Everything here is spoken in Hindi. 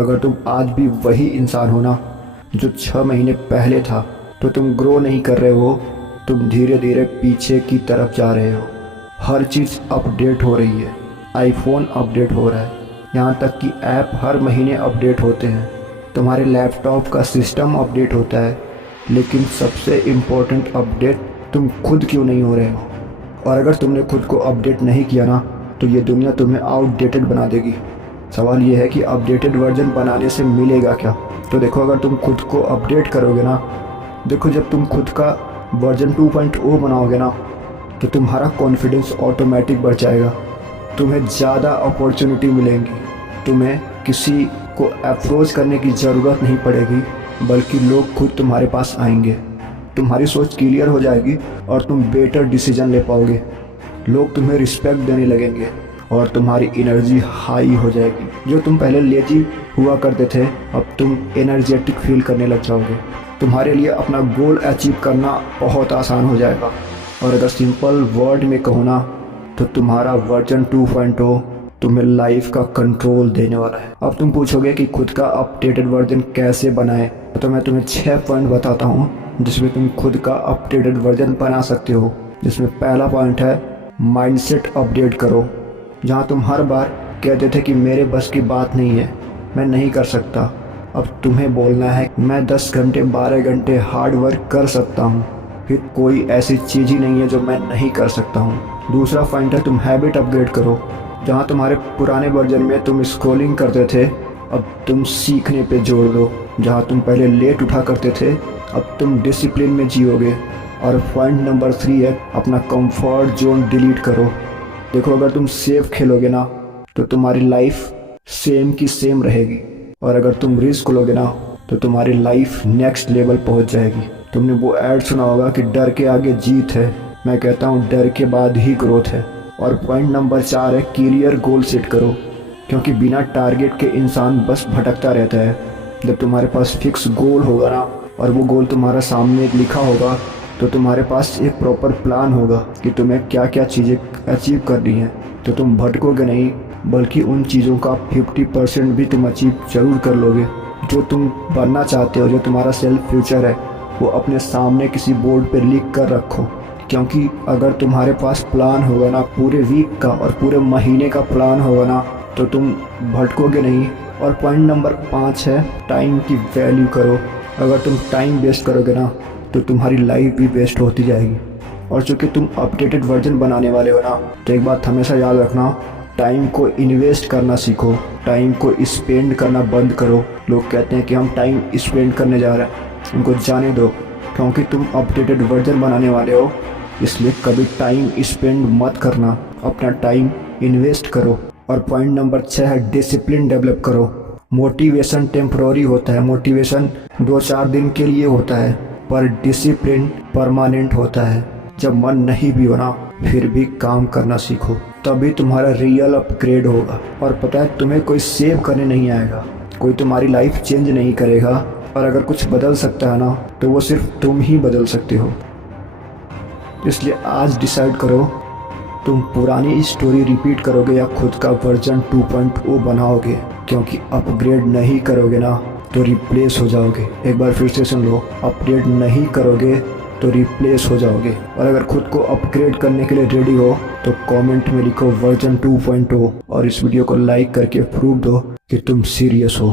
अगर तुम आज भी वही इंसान हो ना जो 6 महीने पहले था, तो तुम ग्रो नहीं कर रहे हो, तुम धीरे धीरे पीछे की तरफ जा रहे हो। हर चीज़ अपडेट हो रही है, आईफोन अपडेट हो रहा है, यहाँ तक कि ऐप हर महीने अपडेट होते हैं, तुम्हारे लैपटॉप का सिस्टम अपडेट होता है। लेकिन सबसे इम्पोर्टेंट अपडेट तुम खुद क्यों नहीं हो रहे हो। और अगर तुमने खुद को अपडेट नहीं किया ना, तो ये दुनिया तुम्हें आउटडेटेड बना देगी। सवाल ये है कि अपडेटेड वर्जन बनाने से मिलेगा क्या। तो देखो, अगर तुम खुद को अपडेट करोगे ना, देखो जब तुम खुद का वर्जन 2.0 बनाओगे ना, तो तुम्हारा कॉन्फिडेंस ऑटोमेटिक बढ़ जाएगा, तुम्हें ज़्यादा अपॉर्चुनिटी मिलेंगी, तुम्हें किसी को अप्रोच करने की ज़रूरत नहीं पड़ेगी, बल्कि लोग खुद तुम्हारे पास आएंगे, तुम्हारी सोच क्लियर हो जाएगी और तुम बेटर डिसीजन ले पाओगे। लोग तुम्हें रिस्पेक्ट देने लगेंगे और तुम्हारी एनर्जी हाई हो जाएगी। जो तुम पहले लेजी हुआ करते थे, अब तुम एनर्जेटिक फील करने लग जाओगे। तुम्हारे लिए अपना गोल अचीव करना बहुत आसान हो जाएगा। और अगर सिंपल वर्ड में कहूँ ना, तो तुम्हारा वर्जन 2.0 तुम्हें लाइफ का कंट्रोल देने वाला है। अब तुम पूछोगे कि खुद का अपडेटेड वर्जन कैसे बनाएं, तो मैं तुम्हें 6 पॉइंट बताता हूँ जिसमें तुम खुद का अपडेटेड वर्जन बना सकते हो। जिसमें पहला पॉइंट है माइंडसेट अपडेट करो। जहाँ तुम हर बार कहते थे कि मेरे बस की बात नहीं है, मैं नहीं कर सकता, अब तुम्हें बोलना है मैं 10 घंटे 12 घंटे हार्ड वर्क कर सकता हूँ, फिर कोई ऐसी चीज़ ही नहीं है जो मैं नहीं कर सकता हूँ। दूसरा पॉइंट है तुम हैबिट अपग्रेड करो। जहाँ तुम्हारे पुराने वर्जन में तुम स्क्रॉलिंग करते थे, अब तुम सीखने पे जोर दो। जहाँ तुम पहले लेट उठा करते थे, अब तुम डिसिप्लिन में जियोगे। और पॉइंट नंबर 3 है अपना कंफर्ट जोन डिलीट करो। देखो, अगर तुम सेफ खेलोगे ना, तो तुम्हारी लाइफ सेम की सेम रहेगी, और अगर तुम रिस्क लोगे ना, तो तुम्हारी लाइफ नेक्स्ट लेवल पहुंच जाएगी। तुमने वो ऐड सुना होगा कि डर के आगे जीत है, मैं कहता हूँ डर के बाद ही ग्रोथ है। और पॉइंट नंबर 4 है क्लियर गोल सेट करो, क्योंकि बिना टारगेट के इंसान बस भटकता रहता है। जब तुम्हारे पास फिक्स गोल होगा ना, और वो गोल तुम्हारा सामने लिखा होगा, तो तुम्हारे पास एक प्रॉपर प्लान होगा कि तुम्हें क्या क्या चीज़ें अचीव करनी है, तो तुम भटकोगे नहीं, बल्कि उन चीज़ों का 50% भी तुम अचीव ज़रूर कर लोगे। जो तुम बनना चाहते हो, जो तुम्हारा सेल्फ फ्यूचर है, वो अपने सामने किसी बोर्ड पे लिख कर रखो। क्योंकि अगर तुम्हारे पास प्लान होगा ना, पूरे वीक का और पूरे महीने का प्लान होगा ना, तो तुम भटकोगे नहीं। और पॉइंट नंबर 5 है टाइम की वैल्यू करो। अगर तुम टाइम वेस्ट करोगे ना, तो तुम्हारी लाइफ भी वेस्ट होती जाएगी। और चूँकि तुम अपडेटेड वर्जन बनाने वाले हो ना, तो एक बात हमेशा याद रखना, टाइम को इन्वेस्ट करना सीखो, टाइम को स्पेंड करना बंद करो। लोग कहते हैं कि हम टाइम स्पेंड करने जा रहे हैं, उनको जाने दो, क्योंकि तुम अपडेटेड वर्जन बनाने वाले हो, इसलिए कभी टाइम स्पेंड मत करना, अपना टाइम इन्वेस्ट करो। और पॉइंट नंबर 6 है डिसिप्लिन डेवलप करो। मोटिवेशन टेम्पररी होता है, मोटिवेशन 2-4 दिन के लिए होता है, पर डिसिप्लिन परमानेंट होता है। जब मन नहीं भी हो ना, फिर भी काम करना सीखो, तभी तुम्हारा रियल अपग्रेड होगा। और पता है, तुम्हें कोई सेव करने नहीं आएगा, कोई तुम्हारी लाइफ चेंज नहीं करेगा, और अगर कुछ बदल सकता है ना, तो वो सिर्फ तुम ही बदल सकते हो। इसलिए आज डिसाइड करो, तुम पुरानी स्टोरी रिपीट करोगे या खुद का वर्जन 2.0 बनाओगे। क्योंकि अपग्रेड नहीं करोगे ना, तो रिप्लेस हो जाओगे। एक बार फिर से सुन लो, अपग्रेड नहीं करोगे तो रिप्लेस हो जाओगे। और अगर खुद को अपग्रेड करने के लिए रेडी हो, तो कमेंट में लिखो वर्जन 2.0 और इस वीडियो को लाइक करके प्रूव दो कि तुम सीरियस हो।